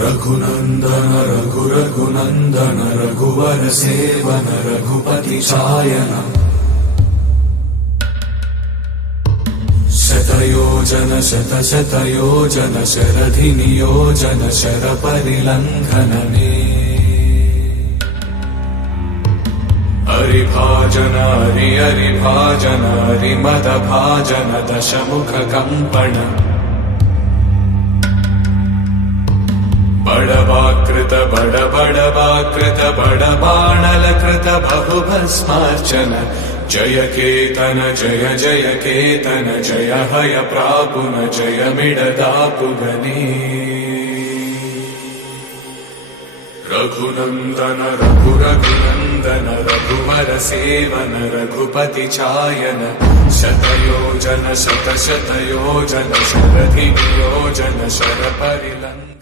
रघुनंदन रघु रघुनंदन रघुवर seven Raghupati चायन शतयोजन शत शतयोजन शरधि नियोजन sir परिलंघनने हरिभाजन Hari हरिभाजन हरिमद भाजन दशमुख कंपन बड़वाकृत बड़वाकृत बड़बाणलकृत बहुभस्मार्चन जय केतन जय जय केतन जय हय प्रापुन जय मिडदापुगने रघुनंदन रघु रघुनंदन रघुवर सेवन रघुपति चायन शतयोजन शत शतयोजन शरधि नियोजन शर परिलंघनने